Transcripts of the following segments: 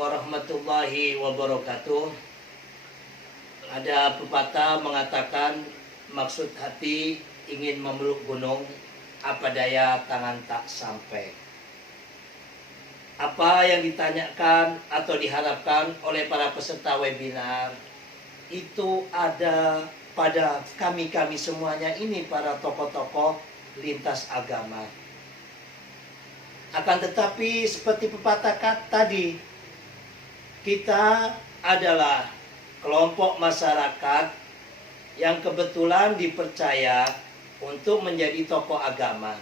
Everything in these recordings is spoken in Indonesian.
warahmatullahi wabarakatuh. Ada pepatah mengatakan maksud hati ingin memeluk gunung, apa daya tangan tak sampai. Apa yang ditanyakan atau diharapkan oleh para peserta webinar itu ada pada kami semuanya ini, para tokoh-tokoh lintas agama. Akan tetapi seperti pepatah tadi, kita adalah kelompok masyarakat yang kebetulan dipercaya untuk menjadi tokoh agama.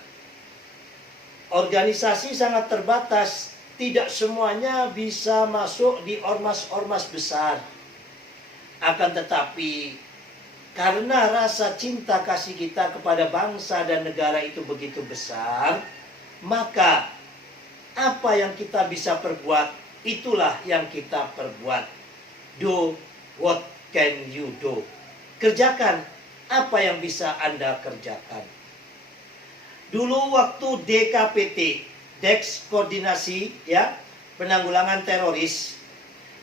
Organisasi sangat terbatas, tidak semuanya bisa masuk di ormas-ormas besar. Akan tetapi, karena rasa cinta kasih kita kepada bangsa dan negara itu begitu besar, maka apa yang kita bisa perbuat, itulah yang kita perbuat. Do what can you do? Kerjakan apa yang bisa Anda kerjakan. Dulu waktu DKPT, Deks Koordinasi ya, Penanggulangan Teroris,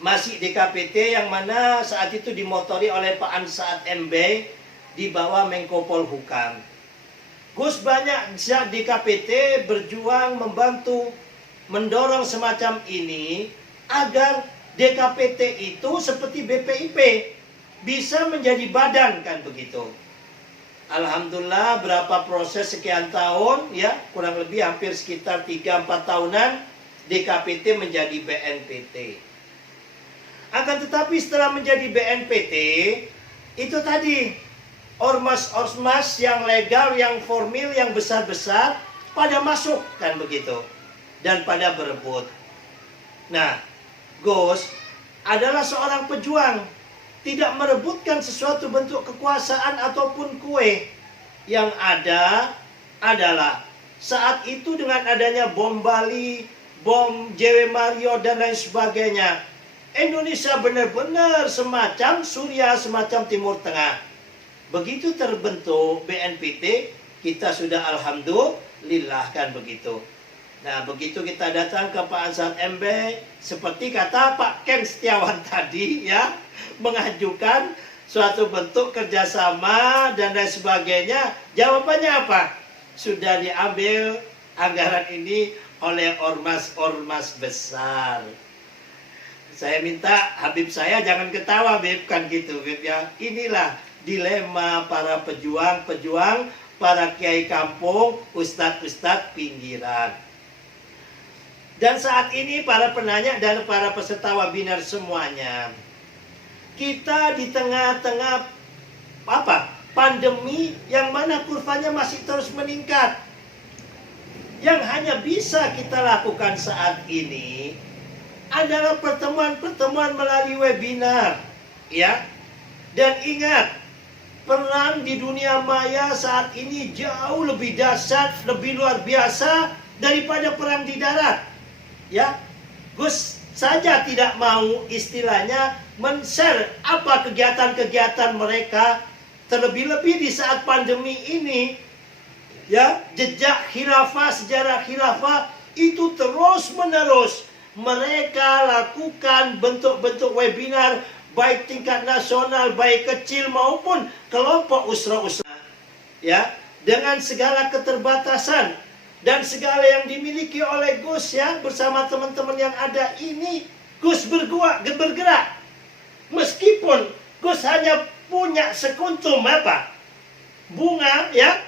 masih DKPT yang mana saat itu dimotori oleh Pak Ansar MB di bawah Menko Polhukam. Gus banyak sejak DKPT berjuang membantu mendorong semacam ini agar DKPT itu seperti BPIP bisa menjadi badan, kan begitu. Alhamdulillah berapa proses sekian tahun ya, kurang lebih hampir sekitar 3-4 tahunan DKPT menjadi BNPT. Akan tetapi setelah menjadi BNPT itu tadi ormas-ormas yang legal, yang formil, yang besar-besar pada masuk, kan begitu, dan pada berebut. Nah, Gus adalah seorang pejuang, tidak merebutkan sesuatu bentuk kekuasaan ataupun kue. Yang ada adalah saat itu dengan adanya bom Bali, bom JW Mario dan lain sebagainya, Indonesia benar-benar semacam Suriah, semacam Timur Tengah. Begitu terbentuk BNPT, kita sudah alhamdulillah, kan begitu. Nah, begitu kita datang ke Pak Ansar MB, seperti kata Pak Ken Setiawan tadi ya, mengajukan suatu bentuk kerjasama dan lain sebagainya. Jawabannya apa? Sudah diambil anggaran ini oleh ormas-ormas besar. Saya minta Habib saya jangan ketawa, Bib, kan gitu, Bib ya. Inilah dilema para pejuang-pejuang, para kiai kampung, ustadz-ustadz pinggiran. Dan saat ini para penanya dan para peserta webinar semuanya, kita di tengah-tengah pandemi yang mana kurvanya masih terus meningkat. Yang hanya bisa kita lakukan saat ini adalah pertemuan-pertemuan melalui webinar, ya. Dan ingat, perang di dunia maya saat ini jauh lebih dahsyat, lebih luar biasa daripada perang di darat. Ya, Gus saja tidak mau istilahnya men-share apa kegiatan-kegiatan mereka, terlebih-lebih di saat pandemi ini. Ya, jejak khilafah, sejarah khilafah itu terus-menerus mereka lakukan bentuk-bentuk webinar, baik tingkat nasional, baik kecil maupun kelompok usra-usra. Ya, dengan segala keterbatasan dan segala yang dimiliki oleh Gus ya, bersama teman-teman yang ada ini, Gus bergerak. Meskipun Gus hanya punya sekuntum bunga ya,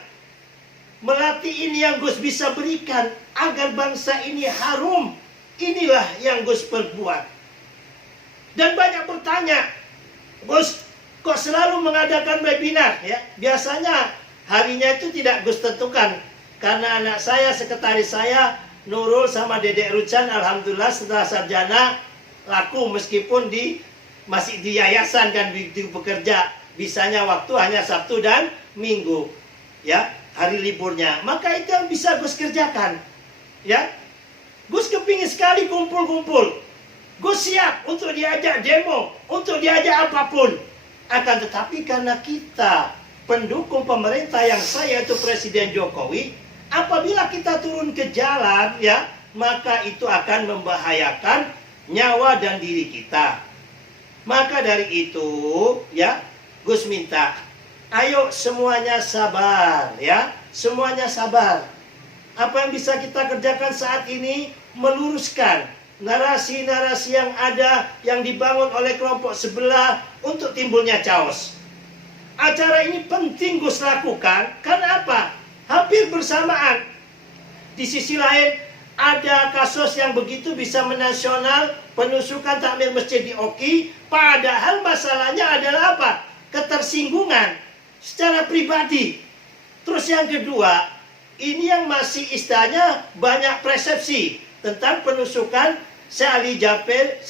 melati ini yang Gus bisa berikan agar bangsa ini harum. Inilah yang Gus perbuat. Dan banyak bertanya, Gus kok selalu mengadakan webinar ya? Biasanya harinya itu tidak Gus tentukan. Karena anak saya, sekretaris saya, Nurul sama Dedek Rucan, alhamdulillah setelah sarjana laku meskipun masih di yayasan, kan begitu bekerja. Bisanya waktu hanya Sabtu dan Minggu, ya, hari liburnya. Maka itu yang bisa Gus kerjakan, ya. Gus kepingin sekali kumpul-kumpul. Gus siap untuk diajak demo, untuk diajak apapun. Akan tetapi karena kita pendukung pemerintah yang saya itu Presiden Jokowi, apabila kita turun ke jalan ya, maka itu akan membahayakan nyawa dan diri kita. Maka dari itu, ya, Gus minta, ayo semuanya sabar, ya, semuanya sabar. Apa yang bisa kita kerjakan saat ini? Meluruskan narasi-narasi yang ada, yang dibangun oleh kelompok sebelah untuk timbulnya chaos. Acara ini penting Gus lakukan, karena apa? Hampir bersamaan. Di sisi lain, ada kasus yang begitu bisa menasional, penusukan takmir masjid di Oki, padahal masalahnya adalah apa? Ketersinggungan secara pribadi. Terus yang kedua, ini yang masih istilahnya banyak persepsi tentang penusukan Syekh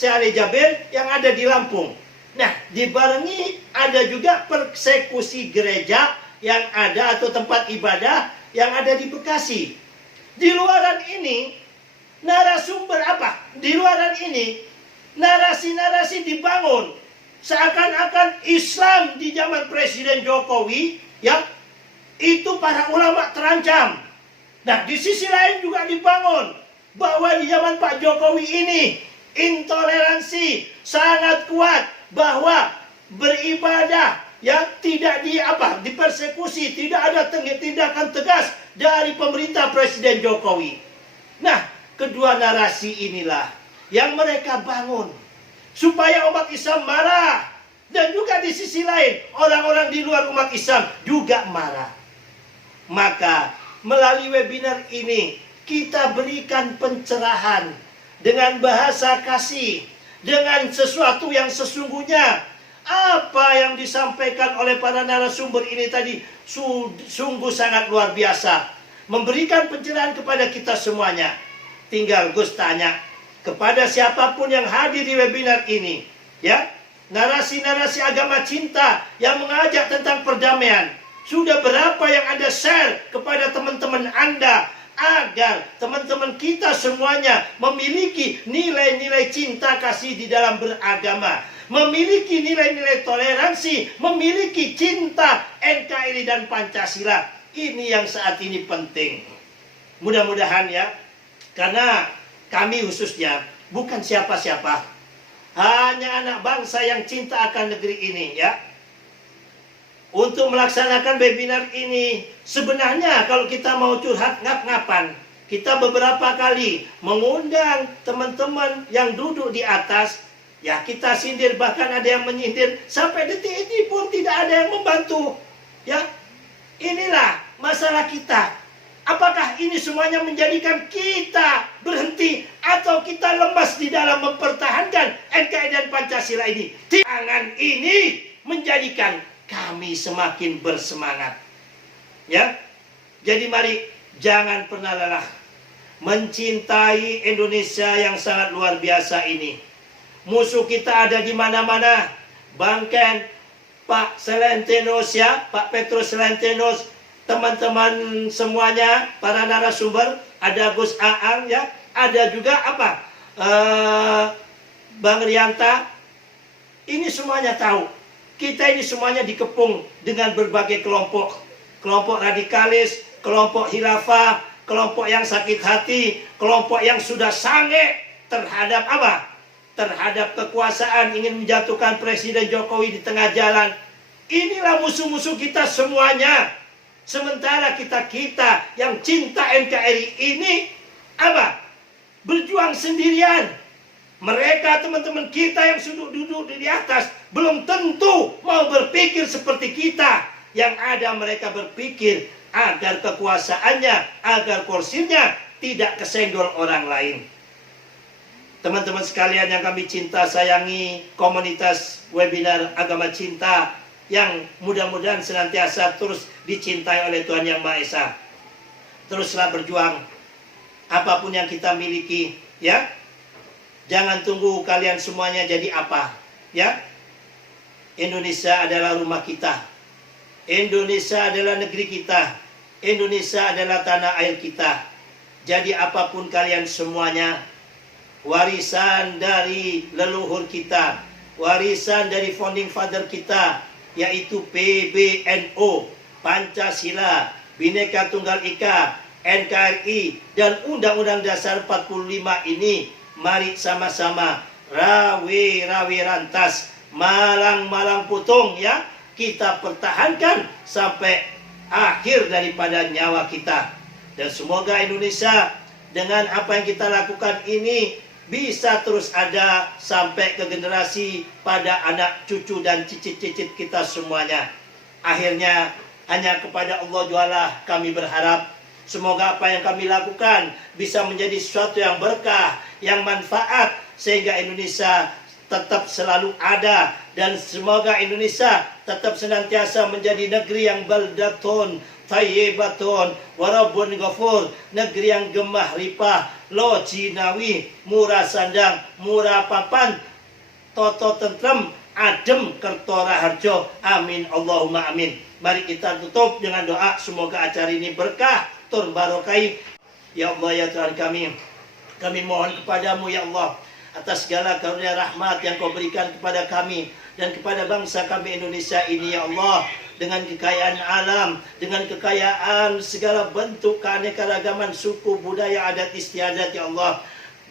Ali Jabir yang ada di Lampung. Nah, dibarengi ada juga persekusi gereja yang ada atau tempat ibadah yang ada di Bekasi. Di luaran ini, narasumber apa? Di luaran ini, narasi-narasi dibangun seakan-akan Islam di zaman Presiden Jokowi, ya, itu para ulama terancam. Nah, di sisi lain juga dibangun bahwa di zaman Pak Jokowi ini intoleransi sangat kuat, bahwa beribadah ya tidak dipersekusi, tidak ada tindakan tegas dari pemerintah Presiden Jokowi. Nah, kedua narasi inilah yang mereka bangun supaya umat Islam marah, dan juga di sisi lain orang-orang di luar umat Islam juga marah. Maka melalui webinar ini kita berikan pencerahan dengan bahasa kasih, dengan sesuatu yang sesungguhnya. Apa yang disampaikan oleh para narasumber ini tadi sungguh sangat luar biasa, memberikan pencerahan kepada kita semuanya. Tinggal Gus tanya kepada siapapun yang hadir di webinar ini, ya, narasi-narasi agama cinta yang mengajak tentang perdamaian, sudah berapa yang Anda share kepada teman-teman Anda, agar teman-teman kita semuanya memiliki nilai-nilai cinta kasih di dalam beragama, memiliki nilai-nilai toleransi, memiliki cinta NKRI dan Pancasila. Ini yang saat ini penting. Mudah-mudahan ya, karena kami khususnya bukan siapa-siapa, hanya anak bangsa yang cinta akan negeri ini, ya. Untuk melaksanakan webinar ini, sebenarnya kalau kita mau curhat ngap-ngapan, kita beberapa kali mengundang teman-teman yang duduk di atas, ya kita sindir, bahkan ada yang menyindir, sampai detik ini pun tidak ada yang membantu. Ya, inilah masalah kita. Apakah ini semuanya menjadikan kita berhenti atau kita lemas di dalam mempertahankan NKRI dan Pancasila ini? Tangan ini menjadikan kami semakin bersemangat. Ya, jadi mari jangan pernah lelah mencintai Indonesia yang sangat luar biasa ini. Musuh kita ada di mana-mana. Bahkan Pak Selentinus, ya, Pak Petrus Selentinus, teman-teman semuanya, para narasumber, ada Gus Aang, ya, ada juga apa, Bang Rianta. Ini semuanya tahu. Kita ini semuanya dikepung dengan berbagai kelompok. Kelompok radikalis, kelompok khilafah, kelompok yang sakit hati, kelompok yang sudah sange terhadap apa? Terhadap kekuasaan, ingin menjatuhkan Presiden Jokowi di tengah jalan. Inilah musuh-musuh kita semuanya. Sementara kita yang cinta NKRI ini apa? Berjuang sendirian. Mereka teman-teman kita yang sudah duduk di atas belum tentu mau berpikir seperti kita. Yang ada mereka berpikir agar kekuasaannya, agar kursinya tidak kesenggol orang lain. Teman-teman sekalian yang kami cinta sayangi, komunitas webinar agama cinta yang mudah-mudahan senantiasa terus dicintai oleh Tuhan Yang Maha Esa. Teruslah berjuang apapun yang kita miliki, ya. Jangan tunggu kalian semuanya jadi apa, ya. Indonesia adalah rumah kita. Indonesia adalah negeri kita. Indonesia adalah tanah air kita. Jadi apapun kalian semuanya, warisan dari leluhur kita, warisan dari founding father kita, yaitu PBNU, Pancasila, Bhinneka Tunggal Ika, NKRI, dan Undang-Undang Dasar 45 ini Mari sama-sama rawi rantas, malang putung ya, kita pertahankan sampai akhir daripada nyawa kita. Dan semoga Indonesia dengan apa yang kita lakukan ini bisa terus ada sampai ke generasi pada anak cucu dan cicit-cicit kita semuanya. Akhirnya hanya kepada Allah jualah kami berharap. Semoga apa yang kami lakukan bisa menjadi sesuatu yang berkah, yang manfaat, sehingga Indonesia tetap selalu ada, dan semoga Indonesia tetap senantiasa menjadi negeri yang baldatun thayyibatun warabun ghafur, negeri yang gemah ripah, lo jinawi, murah sandang, murah papan, toto tentrem, adem kertora harjo. Amin Allahumma amin. Mari kita tutup dengan doa, semoga acara ini berkah tur barokai. Ya Allah ya Tuhan kami mohon kepadamu ya Allah atas segala karunia rahmat yang kau berikan kepada kami dan kepada bangsa kami Indonesia ini ya Allah, dengan kekayaan alam, dengan kekayaan segala bentuk keanekaragaman suku, budaya, adat istiadat ya Allah,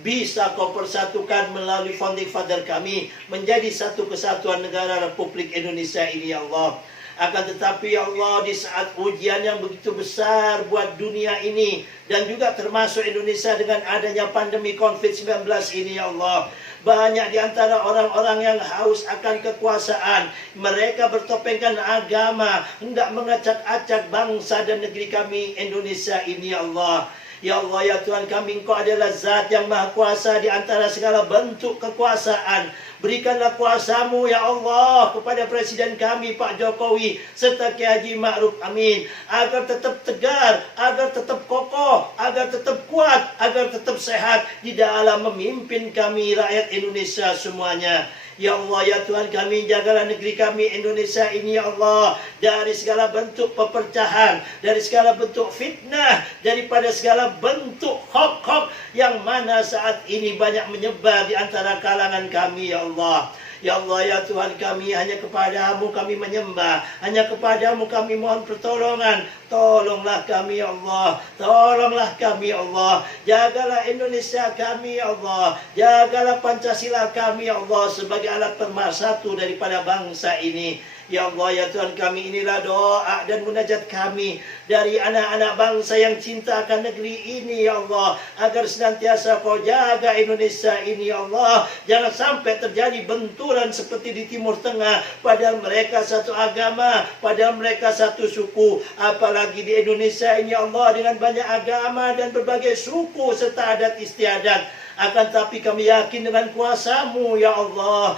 bisa kau persatukan melalui founding father kami menjadi satu kesatuan negara Republik Indonesia ini ya Allah. Akan tetapi ya Allah, di saat ujian yang begitu besar buat dunia ini dan juga termasuk Indonesia dengan adanya pandemi COVID-19 ini ya Allah, banyak di antara orang-orang yang haus akan kekuasaan, mereka bertopengkan agama, hendak mengacak-acak bangsa dan negeri kami Indonesia ini ya Allah. Ya Allah ya Tuhan kami, Engkau adalah zat yang maha kuasa di antara segala bentuk kekuasaan. Berikanlah kuasamu ya Allah kepada Presiden kami Pak Jokowi serta Kiai Haji Ma'ruf Amin, agar tetap tegar, agar tetap kokoh, agar tetap kuat, agar tetap sehat di dalam memimpin kami rakyat Indonesia semuanya. Ya Allah ya Tuhan kami, jagalah negeri kami Indonesia ini ya Allah dari segala bentuk perpecahan, dari segala bentuk fitnah, daripada segala bentuk hoax yang mana saat ini banyak menyebar di antara kalangan kami ya Allah. Ya Allah ya Tuhan kami, hanya kepadamu kami menyembah, hanya kepadamu kami mohon pertolongan. Tolonglah kami ya Allah, tolonglah kami ya Allah, jagalah Indonesia kami ya Allah, jagalah Pancasila kami ya Allah sebagai alat pemersatu daripada bangsa ini. Ya Allah ya Tuhan kami, inilah doa dan munajat kami dari anak-anak bangsa yang cinta akan negeri ini ya Allah, agar senantiasa kau jaga Indonesia ini ya Allah. Jangan sampai terjadi benturan seperti di Timur Tengah, padahal mereka satu agama, padahal mereka satu suku. Apalagi di Indonesia ini ya Allah, dengan banyak agama dan berbagai suku serta adat istiadat. Akan tapi kami yakin dengan kuasamu ya Allah.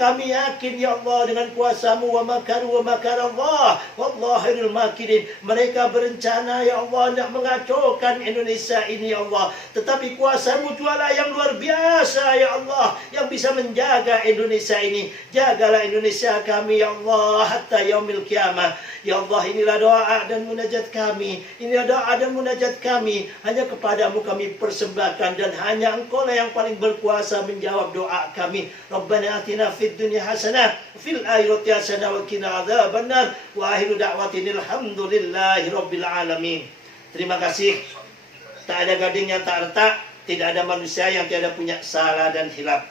Kami yakin ya Allah dengan kuasamu, wa makaru wa makar Allah wallahirul makirin. Mereka berencana ya Allah nak mengacaukan Indonesia ini ya Allah, tetapi kuasamu jualah yang luar biasa ya Allah, yang bisa menjaga Indonesia ini. Jagalah Indonesia kami ya Allah hatta yaumil kiamah. Ya Allah, inilah doa dan munajat kami, inilah doa dan munajat kami, hanya kepadamu kami persembahkan, dan hanya Engkau lah yang paling berkuasa menjawab doa kami. Rabbana atina fid dunya hasanah fil akhirati hasanah wa qina adzabannar wa akhiru da'watina alhamdulillahi rabbil alamin. Terima kasih. Tak ada gading yang tak retak, tidak ada manusia yang tiada punya salah dan hilaf.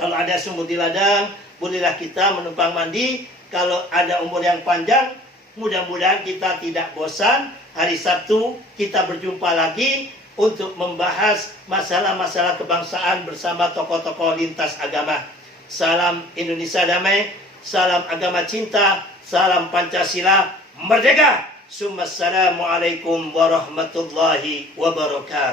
Kalau ada sumur di ladang, bolehlah kita menumpang mandi. Kalau ada umur yang panjang, mudah-mudahan kita tidak bosan. Hari Sabtu kita berjumpa lagi untuk membahas masalah-masalah kebangsaan bersama tokoh-tokoh lintas agama. Salam Indonesia damai, salam agama cinta, salam Pancasila merdeka. Assalamualaikum warahmatullahi wabarakatuh.